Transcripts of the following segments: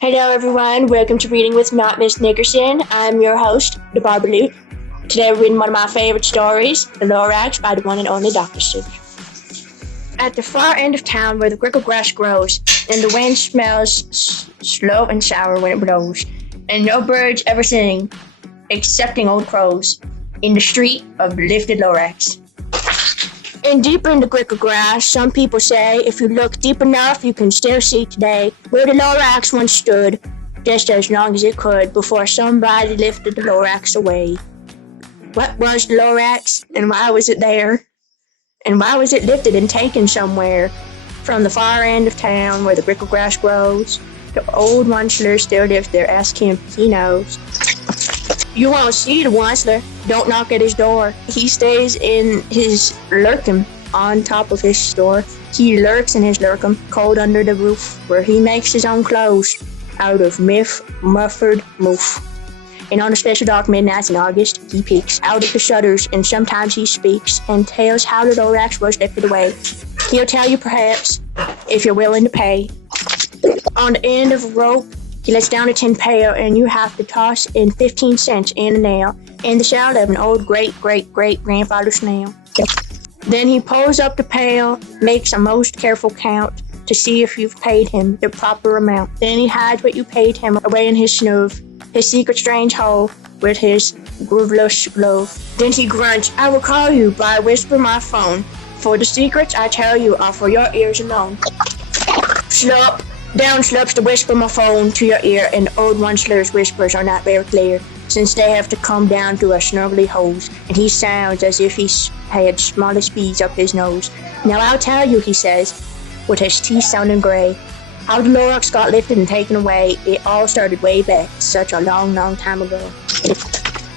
Hello, everyone. Welcome to Reading with Not Miss Nickerson. I'm your host, the Barbaloo. Today, we're reading one of my favorite stories, The Lorax, by the one and only Dr Seuss. At the far end of town, where the grickle grass grows, and the wind smells slow and sour when it blows, and no birds ever sing, excepting old crows, in the street of lifted Lorax. And deeper in the grickle grass, some people say, if you look deep enough, you can still see today where the Lorax once stood, just as long as it could, before somebody lifted the Lorax away. What was the Lorax, and why was it there? And why was it lifted and taken somewhere? From the far end of town, where the grickle grass grows, the old Onceler still lives there. Ask him, he knows. You won't see the Onceler. Don't knock at his door. He stays in his lurkum on top of his store. He lurks in his lurkum, cold under the roof, where he makes his own clothes out of muffled moof. And on a special dark midnight in August, he peeks out of the shutters, and sometimes he speaks and tells how the Lorax was lifted away. He'll tell you perhaps, if you're willing to pay. On the end of a rope, he lets down a tin pail, and you have to toss in 15 cents and a nail, and the sound of an old great-great-great-grandfather snail. Then he pulls up the pail, makes a most careful count to see if you've paid him the proper amount. Then he hides what you paid him away in his snoove, his secret strange hole, with his grooveless glove. Then he grunts, I will call you by whisper my phone, for the secrets I tell you are for your ears alone. Slop! Down slips the whisper my phone to your ear, and the old Onceler's whispers are not very clear, since they have to come down through a snarly hose, and he sounds as if he had smallest bees up his nose. Now I'll tell you, he says, with his teeth sounding gray, how the Lorax got lifted and taken away. It all started way back, such a long, long time ago.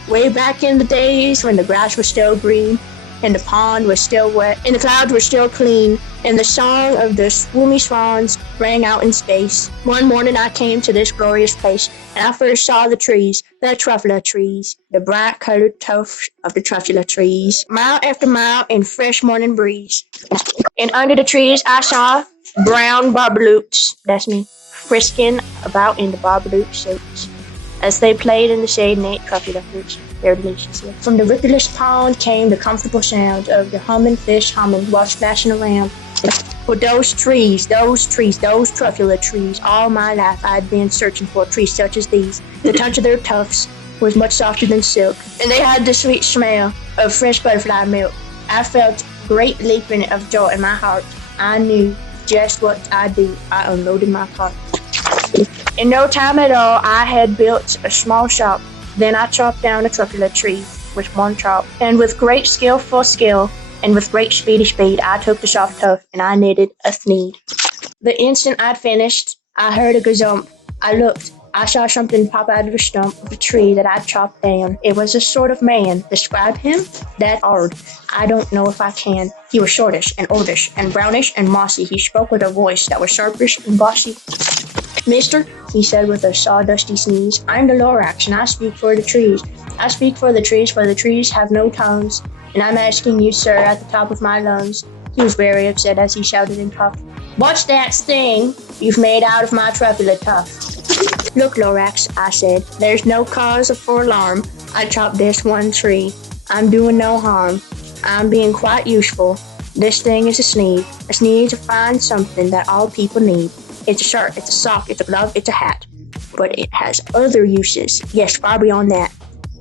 Way back in the days when the grass was still green, and the pond was still wet, and the clouds were still clean, and the song of the swoomy swans rang out in space. One morning I came to this glorious place, and I first saw the trees, the truffula trees, the bright-colored tufts of the truffula trees, mile after mile in fresh morning breeze. And under the trees I saw brown barbaloots, that's me, frisking about in the barbaloot suits, as they played in the shade and ate truffula fruits. They're delicious. From the rippleless pond came the comfortable sound of the humming fish humming while splashing around. For those trees, those truffula trees, all my life I'd been searching for trees such as these. The touch of their tufts was much softer than silk, and they had the sweet smell of fresh butterfly milk. I felt great leaping of joy in my heart. I knew just what I'd do. I unloaded my cart. In no time at all, I had built a small shop. Then I chopped down a truffula tree with one chop, and with great skillful skill, and with great speedy speed, I took the soft tuft, and I knitted a thneed. The instant I'd finished, I heard a gazump. I looked. I saw something pop out of the stump of a tree that I'd chopped down. It was a sort of man. Describe him? That hard. I don't know if I can. He was shortish, and oldish, and brownish, and mossy. He spoke with a voice that was sharpish and bossy. Mister, he said with a sawdusty sneeze, I'm the Lorax, and I speak for the trees. I speak for the trees have no tongues, and I'm asking you, sir, at the top of my lungs. He was very upset as he shouted and puffed. What's that thing you've made out of my truffula tuft? Look, Lorax, I said, there's no cause for alarm. I chopped this one tree. I'm doing no harm. I'm being quite useful. This thing is a sneed to find something that all people need. It's a shirt, it's a sock, it's a glove, it's a hat. But it has other uses. Yes, far beyond that.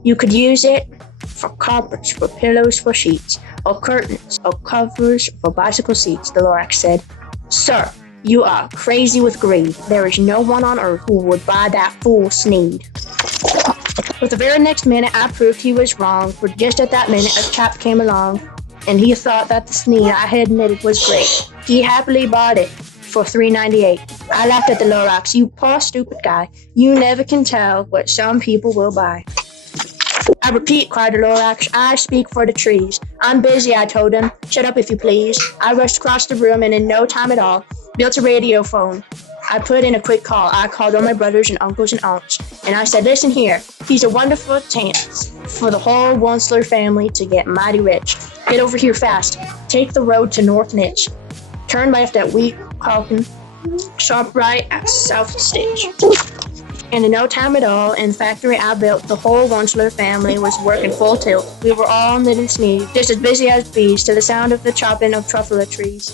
You could use it for carpets, for pillows, for sheets, or curtains, or covers for bicycle seats, the Lorax said. Sir, you are crazy with greed. There is no one on earth who would buy that fool sneed. But the very next minute I proved he was wrong, for just at that minute a chap came along, and he thought that the sneed I had knitted was great. He happily bought it for $3.98. I laughed at the Lorax. You poor stupid guy. You never can tell what some people will buy. I repeat, cried the Lorax, I speak for the trees. I'm busy, I told him. Shut up if you please. I rushed across the room and in no time at all built a radio phone. I put in a quick call. I called all my brothers and uncles and aunts, and I said, listen here, he's a wonderful chance for the whole Onceler family to get mighty rich. Get over here fast. Take the road to North Nitch. Turn left at Weehawken sharp right at South Stage. And in no time at all, in the factory I built, the whole Wunschler family was working full tilt. We were all knit and sneezed, just as busy as bees, to the sound of the chopping of truffula trees.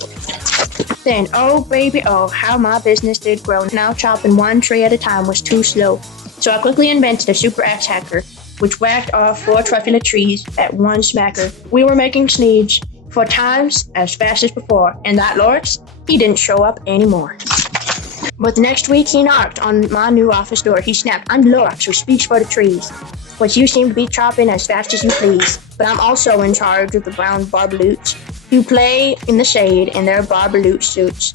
Then, oh baby, oh, how my business did grow. Now chopping one tree at a time was too slow. So I quickly invented a super axe hacker, which whacked off 4 truffula trees at one smacker. We were making sneeze 4 times as fast as before, and that Lorax, he didn't show up anymore. But the next week he knocked on my new office door. He snapped, "I'm Lorax, who speaks for the trees. But you seem to be chopping as fast as you please. But I'm also in charge of the brown barbaloots, who play in the shade in their barbaloot suits,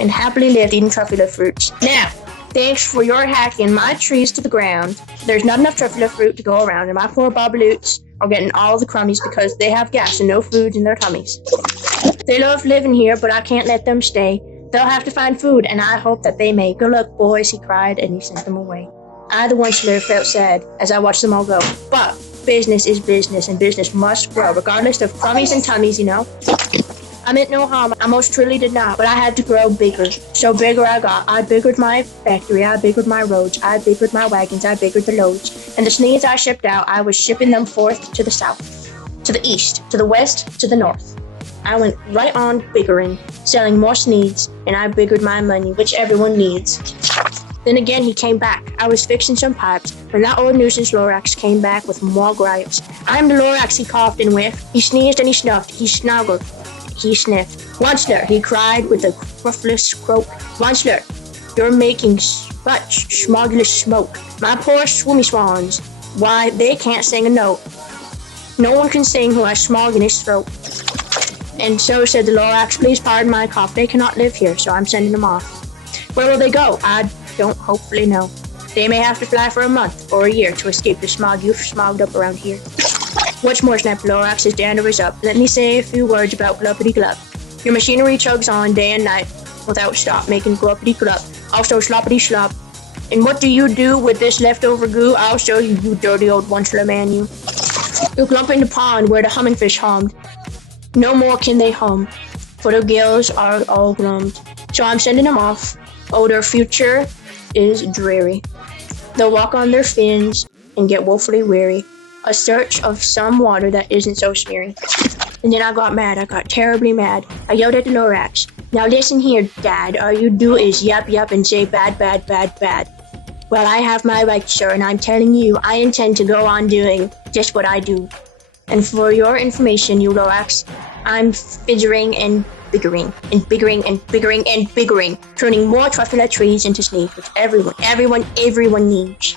and happily live eating truffula fruits. Now, thanks for your hacking my trees to the ground. There's not enough truffula fruit to go around, and my poor barbaloots are getting all the crummies because they have gas and no food in their tummies. They love living here, but I can't let them stay. They'll have to find food, and I hope that they may. Good luck, boys," he cried, and he sent them away. I, the Wunschler, felt sad as I watched them all go. But business is business, and business must grow, regardless of crummies and tummies, you know. I meant no harm, I most truly did not, but I had to grow bigger. So bigger I got. I biggered my factory, I biggered my roads, I biggered my wagons, I biggered the loads. And the sneeze I shipped out, I was shipping them forth to the south, to the east, to the west, to the north. I went right on biggering, selling more sneeds, and I biggered my money, which everyone needs. Then again he came back. I was fixing some pipes, when that old nuisance Lorax came back with more gripes. "I'm the Lorax," he coughed and whiffed. He sneezed and he snuffed. He snuggled. He sniffed. "Wunschler," he cried with a gruffless croak. "Wunschler, you're making such smogulous smoke. My poor swimmy swans, why, they can't sing a note. No one can sing who has smog in his throat." And so said the Lorax, "Please pardon my cough. They cannot live here, so I'm sending them off." Where will they go? I don't hopefully know. They may have to fly for a month or a year to escape the smog you've smogged up around here. "What's more," snapped Lorax, his dander was up, "let me say a few words about gluppity-glup. Your machinery chugs on day and night without stop, making gluppity-glup, also sloppity-slop. And what do you do with this leftover goo? I'll show you, you dirty old Wunschler man, you. You glump in the pond where the humming fish hummed. No more can they hum, for their gills are all glummed. So I'm sending them off. Oh, their future is dreary. They'll walk on their fins and get woefully weary, a search of some water that isn't so smeary." And then I got mad. I got terribly mad. I yelled at the Lorax, "Now listen here, Dad. All you do is yap yap and say bad, bad, bad, bad. Well, I have my rights, sir, and I'm telling you, I intend to go on doing just what I do. And for your information, you Lorax, I'm fizzering and biggering and biggering and biggering and biggering, turning more truffula trees into sneeze, which everyone needs."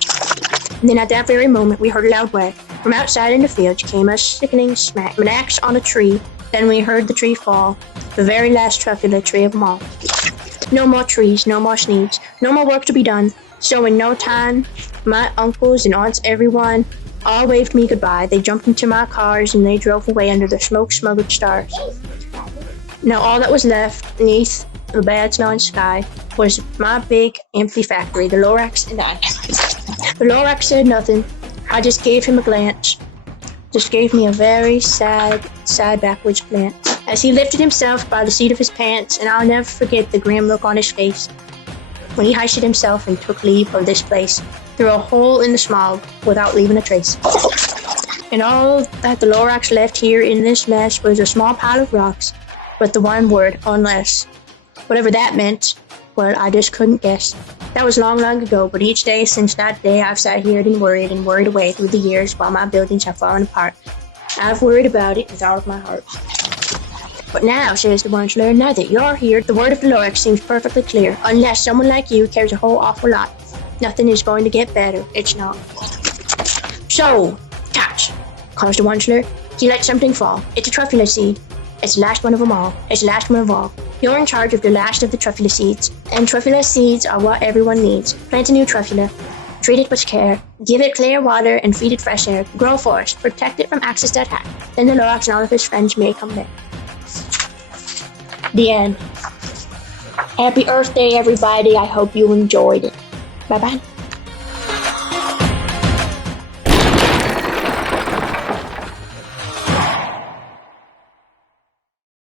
And then at that very moment, we heard a loud whack. From outside in the fields came a sickening smack, an axe on a tree. Then we heard the tree fall, the very last truffula tree of them all. No more trees, no more sneeds, no more work to be done. So in no time, my uncles and aunts, everyone, all waved me goodbye. They jumped into my cars and they drove away under the smoke-smuggled stars. Now all that was left beneath the bad-smelling sky was my big, empty factory, the Lorax and I. The Lorax said nothing. I just gave him a glance. Just gave me a very sad backwards glance as he lifted himself by the seat of his pants, and I'll never forget the grim look on his face when he hoisted himself and took leave of this place through a hole in the smog without leaving a trace. And all that the Lorax left here in this mess was a small pile of rocks with the one word, unless. Whatever that meant, well, I just couldn't guess. That was long, long ago, but each day since that day I've sat here and worried away through the years while my buildings have fallen apart. I've worried about it with all of my heart. But now, says the Wunschler, now that you're here, the word of the Lorax seems perfectly clear. Unless someone like you cares a whole awful lot, nothing is going to get better. It's not. So, catch, calls the Wunschler. He let something fall. It's a truffula seed. It's the last one of them all. It's the last one of all. You're in charge of the last of the truffula seeds. And truffula seeds are what everyone needs. Plant a new truffula. Treat it with care. Give it clear water and feed it fresh air. Grow a forest. Protect it from axes that hack. Then the Lorax and all of his friends may come back. The end. Happy Earth Day, everybody. I hope you enjoyed it. Bye-bye.